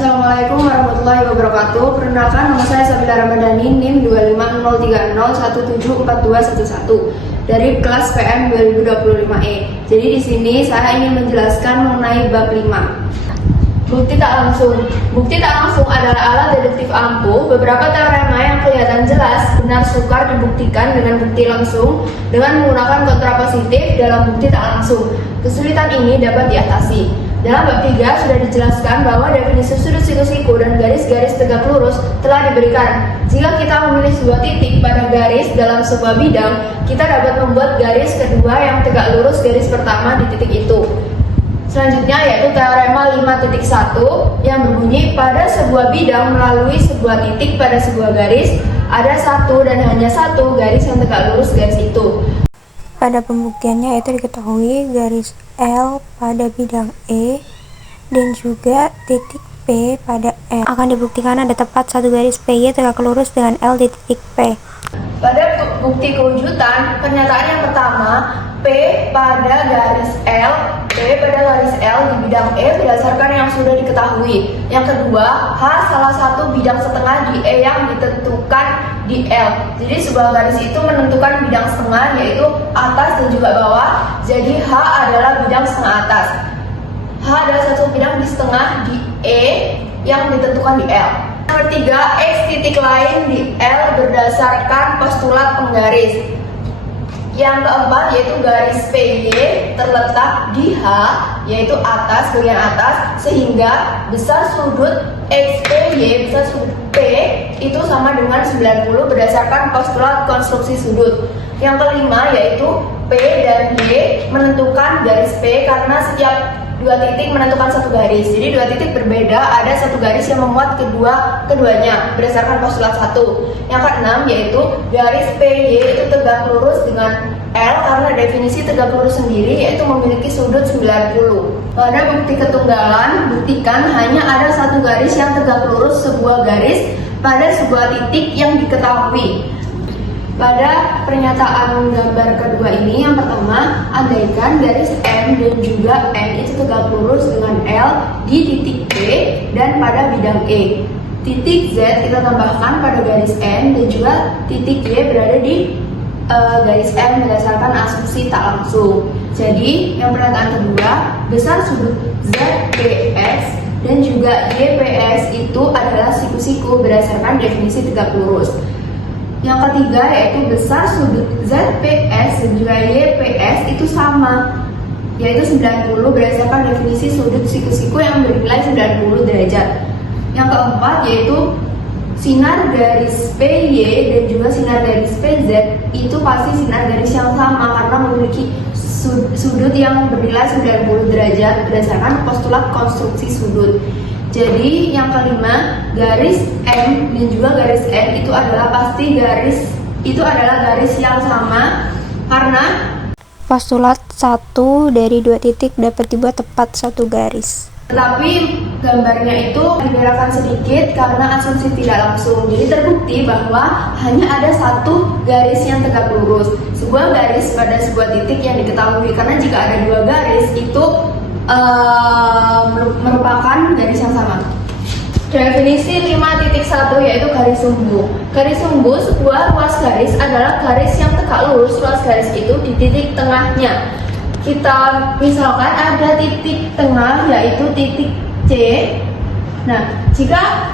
Assalamualaikum warahmatullahi wabarakatuh. Perkenalkan, nama saya Sabila Ramadhani, NIM 25030174211 dari kelas PM 2025E. Jadi di sini saya ingin menjelaskan mengenai bab 5. Bukti tak langsung. Bukti tak langsung adalah alat deduktif ampuh. Beberapa teorema yang kelihatan jelas benar sukar dibuktikan dengan bukti langsung dengan menggunakan kontrapositif dalam bukti tak langsung. Kesulitan ini dapat diatasi. Dalam bab 3 sudah dijelaskan bahwa definisi sudut siku-siku dan garis-garis tegak lurus telah diberikan. Jika kita memilih sebuah titik pada garis dalam sebuah bidang, kita dapat membuat garis kedua yang tegak lurus garis pertama di titik itu. Selanjutnya yaitu teorema 5.1 yang berbunyi pada sebuah bidang melalui sebuah titik pada sebuah garis ada satu dan hanya satu garis yang tegak lurus garis itu. Pada pembuktiannya yaitu diketahui garis L pada bidang E dan juga titik P pada L. Akan dibuktikan ada tepat satu garis PY tegak lurus dengan L di titik P. Pada bukti kewujudan, pernyataan yang pertama, P pada garis L, P pada garis L di bidang E berdasarkan yang sudah diketahui. Yang kedua, H salah satu bidang setengah di E yang ditentukan di L. Jadi sebuah garis itu menentukan bidang setengah yaitu atas dan juga bawah. Jadi H adalah bidang setengah atas. H adalah satu bidang di setengah di E yang ditentukan di L. Yang ketiga, X titik lain di L berdasarkan postulat penggaris. Yang keempat yaitu garis PY terletak di H yaitu atas, bagian atas, sehingga besar sudut XPY, besar sudut P itu sama dengan 90 berdasarkan postulat konstruksi sudut. Yang kelima yaitu P dan Y menentukan garis P karena setiap dua titik menentukan satu garis. Jadi dua titik berbeda, ada satu garis yang memuat keduanya berdasarkan postulat 1. Yang keenam yaitu garis PY itu tegak lurus dengan L karena definisi tegak lurus sendiri yaitu memiliki sudut 90. Pada bukti ketunggalan, buktikan hanya ada satu garis yang tegak lurus sebuah garis pada sebuah titik yang diketahui. Pada pernyataan gambar kedua ini, yang pertama, andaikan garis M dan juga N itu tegak lurus dengan L di titik P dan pada bidang E. Titik Z kita tambahkan pada garis N dan juga titik Y berada di garis M berdasarkan asumsi tak langsung. Jadi, yang pernyataan kedua, besar sudut ZPS dan juga YPS itu adalah siku-siku berdasarkan definisi tegak lurus. Yang ketiga yaitu besar sudut ZPS dan juga YPS itu sama, yaitu 90 berdasarkan definisi sudut siku-siku yang bernilai 90 derajat. Yang keempat yaitu sinar garis PY dan juga sinar garis PZ itu pasti sinar garis yang sama karena memiliki sudut yang bernilai 90 derajat berdasarkan postulat konstruksi sudut. Jadi yang kelima, garis M dan juga garis N itu adalah pasti garis yang sama karena Postulat 1 dari dua titik dapat dibuat tepat satu garis. Tetapi gambarnya itu dibedakan sedikit karena asumsi tidak langsung. Jadi terbukti bahwa hanya ada satu garis yang tegak lurus, sebuah garis pada sebuah titik yang diketahui. Karena jika ada dua garis itu merupakan garis yang sama. Definisi 5.1 yaitu garis sumbu. Garis sumbu sebuah ruas garis adalah garis yang tegak lurus ruas garis itu di titik tengahnya. Kita misalkan ada titik tengah yaitu titik C. Nah, jika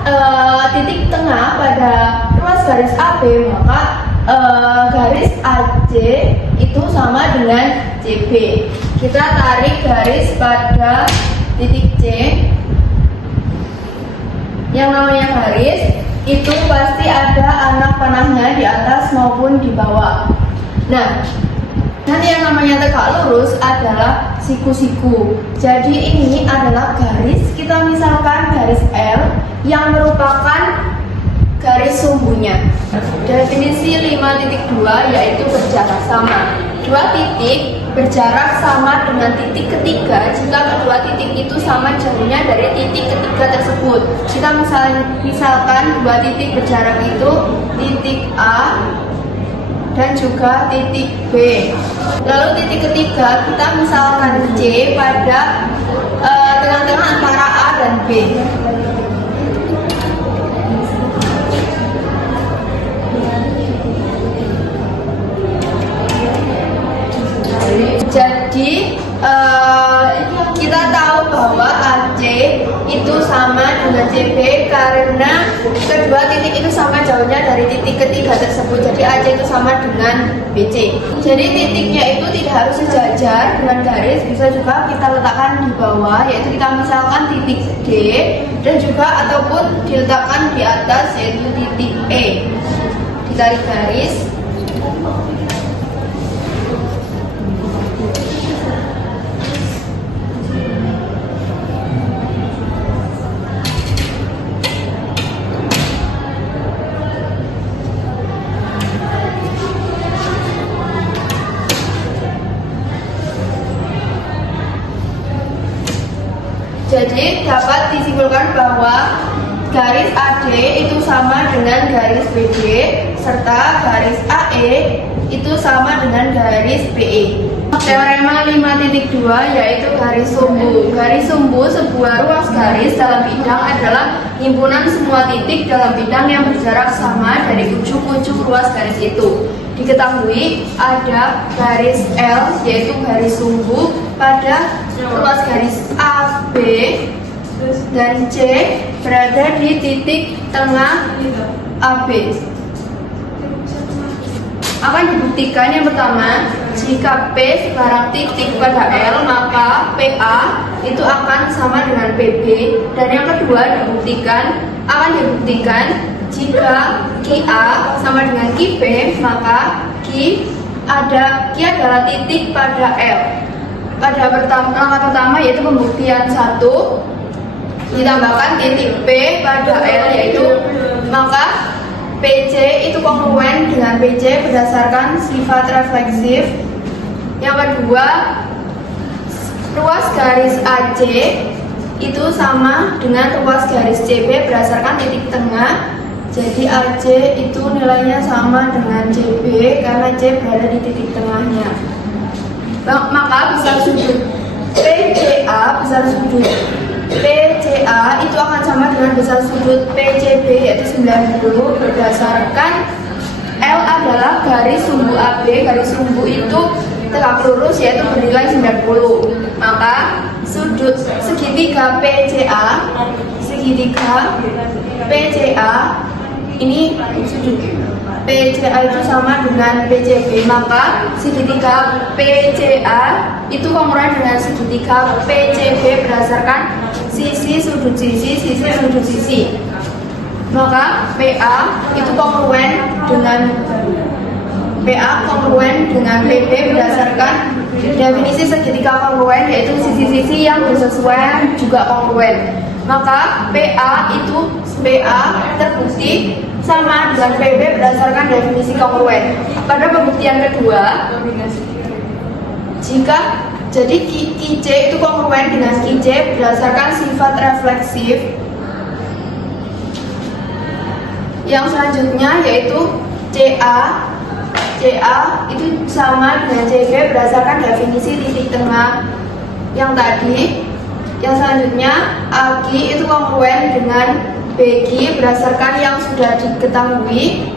titik tengah pada ruas garis AB, maka garis AC itu sama dengan CB. Kita tarik garis pada titik C. Yang namanya garis itu pasti ada anak panahnya di atas maupun di bawah. Nah, nanti yang namanya tegak lurus adalah siku-siku. Jadi ini adalah garis, kita misalkan garis L yang merupakan garis sumbunya. Definisi 5.2 yaitu berjarak sama. Dua titik berjarak sama dengan titik ketiga jika kedua titik itu sama jauhnya dari titik ketiga tersebut. Kita misalkan dua titik berjarak itu titik A dan juga titik B. Lalu titik ketiga kita misalkan C pada tengah-tengah antara A dan B. itu sama dengan CB karena kedua titik itu sama jauhnya dari titik ketiga tersebut. Jadi AC itu sama dengan BC. Jadi titiknya itu tidak harus sejajar dengan garis, bisa juga kita letakkan di bawah, yaitu kita misalkan titik D, dan juga ataupun diletakkan di atas, yaitu titik E. Ditarik garis. Jadi dapat disimpulkan bahwa garis AD itu sama dengan garis BD serta garis AE itu sama dengan garis BE. Teorema 5.2 yaitu garis sumbu. Garis sumbu sebuah ruas garis dalam bidang adalah himpunan semua titik dalam bidang yang berjarak sama dari ujung-ujung ruas garis itu. Diketahui ada garis L yaitu garis sumbu pada ruas garis AB dan C berada di titik tengah AB. Akan dibuktikan yang pertama, jika P sebarang titik pada L, maka PA itu akan sama dengan PB. Dan yang kedua akan dibuktikan jika QA sama dengan QP, maka Q adalah titik pada L. Pada langkah pertama yaitu pembuktian 1, ditambahkan titik P pada L, yaitu maka PC itu kongruen dengan PC berdasarkan sifat refleksif. Yang kedua, ruas garis AC itu sama dengan ruas garis CB berdasarkan titik tengah. Jadi AC itu nilainya sama dengan CB karena C berada di titik tengahnya. Maka besar sudut PCA itu akan sama dengan besar sudut PCB yaitu 90 berdasarkan L adalah garis sumbu AB. Garis sumbu itu tegak lurus yaitu bernilai 90. Maka sudut segitiga PCA ini sudut PCA itu sama dengan PCB, maka segitiga PCA itu kongruen dengan segitiga PCB berdasarkan sisi sudut sisi sudut sisi. Maka PA itu kongruen dengan PB berdasarkan definisi segitiga kongruen, yaitu sisi-sisi yang bersesuaian juga kongruen. Maka PA terbukti sama dengan PB berdasarkan definisi kongruen. Pada pembuktian kedua, jadi QC itu kongruen dengan QC berdasarkan sifat refleksif. Yang selanjutnya yaitu CA itu sama dengan CB berdasarkan definisi titik tengah yang tadi. Yang selanjutnya AG itu kongruen dengan BG berdasarkan yang sudah diketahui.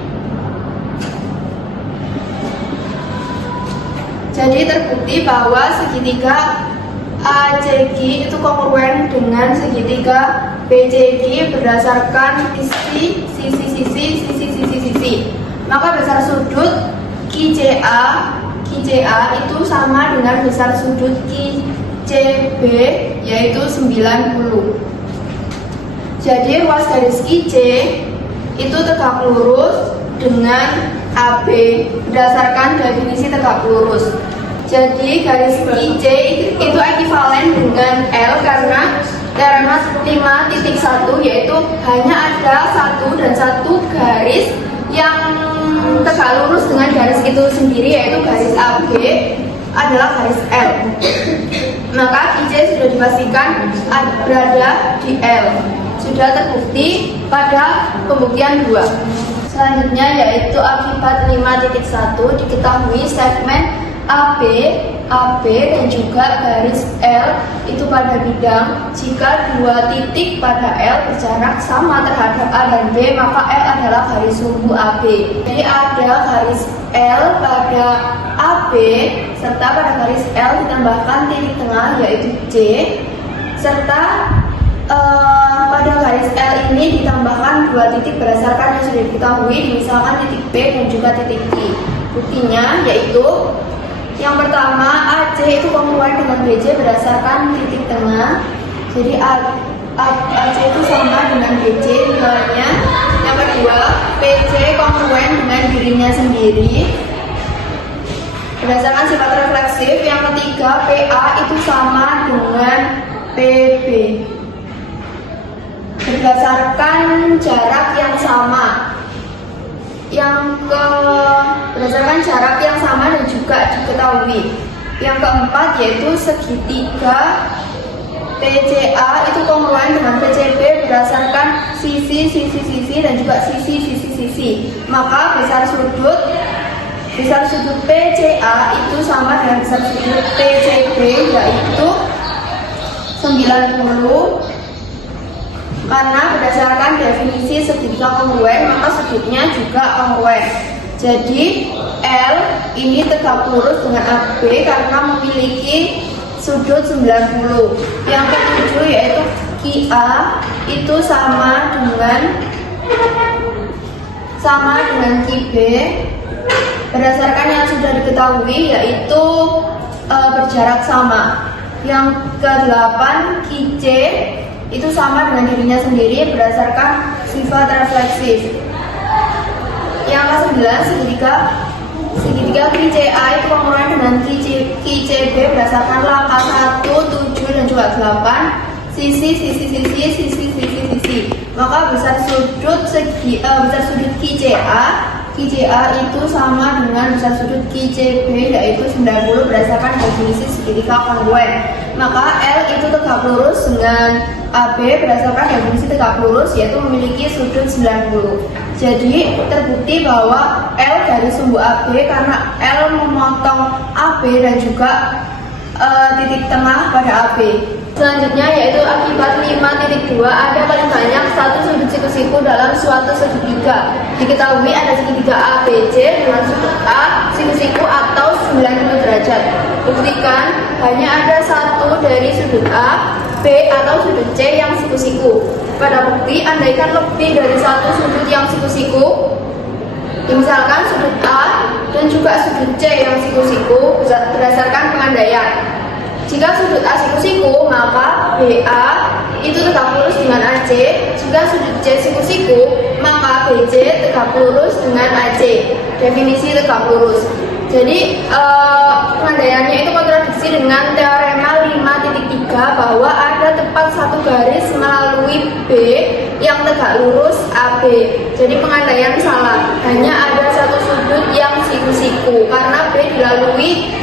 Jadi terbukti bahwa segitiga ACG itu kongruen dengan segitiga BCG berdasarkan sisi. Maka besar sudut QCA itu sama dengan besar sudut QCB yaitu 90. Jadi ruas garis QC itu tegak lurus dengan AB berdasarkan definisi tegak lurus. Jadi garis QC itu ekivalen dengan L karena 5.1 yaitu hanya ada satu garis yang tegak lurus dengan garis itu sendiri, yaitu garis AB adalah garis L. Maka QC sudah dipastikan berada di L. Sudah terbukti pada pembuktian 2. Selanjutnya yaitu akibat 5.1 diketahui segmen AB dan juga garis L itu pada bidang. Jika dua titik pada L berjarak sama terhadap A dan B, maka L adalah garis sumbu AB. Jadi ada garis L pada AB serta pada garis L ditambahkan titik tengah yaitu C serta pada garis L ini ditambahkan 2 titik berdasarkan yang sudah diketahui, misalkan titik B dan juga titik I. Buktinya yaitu yang pertama, AC itu kongruen dengan BC berdasarkan titik tengah. Jadi AC itu sama dengan BC nilainya. Yang kedua, PC kongruen dengan dirinya sendiri berdasarkan sifat refleksif. Yang ketiga, PA itu sama dengan PB berdasarkan jarak yang sama. Berdasarkan jarak yang sama dan juga diketahui. Yang keempat yaitu segitiga PCA itu kongruen dengan PCB berdasarkan sisi dan juga sisi. Maka besar sudut PCA itu sama dengan besar sudut PCB yaitu 90. Karena berdasarkan definisi segitiga kongruen, maka sudutnya juga kongruen. Jadi L ini tegak lurus dengan AB karena memiliki sudut 90. Yang ketujuh yaitu QA itu sama dengan QB berdasarkan yang sudah diketahui yaitu berjarak sama. Yang ke-8 QC itu sama dengan dirinya sendiri berdasarkan sifat refleksif. Yang ke-9 segitiga QCA itu kongruen dengan QCB berdasarkan langkah 1, 7 dan juga 8 sisi. Maka besar sudut QCA itu sama dengan besar sudut QCB yaitu 90 berdasarkan definisi segitiga kongruen. Maka L itu tegak lurus dengan AB berdasarkan definisi tegak lurus yaitu memiliki sudut 90. Jadi terbukti bahwa L dari sumbu AB karena L memotong AB dan juga titik tengah pada AB. Selanjutnya yaitu akibat 5.2 ada paling banyak satu sudut siku-siku dalam suatu segitiga. Diketahui ada segitiga ABC dengan sudut A siku-siku atau 90 derajat. Buktikan hanya ada satu dari sudut A, B atau sudut C yang siku-siku. Pada bukti andaikan lebih dari satu sudut yang siku-siku, misalkan sudut A dan juga sudut C yang siku-siku berdasarkan pengandaian. Jika sudut A siku-siku, maka BA itu tegak lurus dengan AC. Jika sudut C siku-siku, maka BC tegak lurus dengan AC. Definisi tegak lurus. Jadi pengandaiannya itu kontradiksi dengan teorema 5.3 bahwa ada tepat satu garis melalui B yang tegak lurus AB. Jadi pengandaian salah. Hanya ada satu sudut yang siku-siku karena B dilalui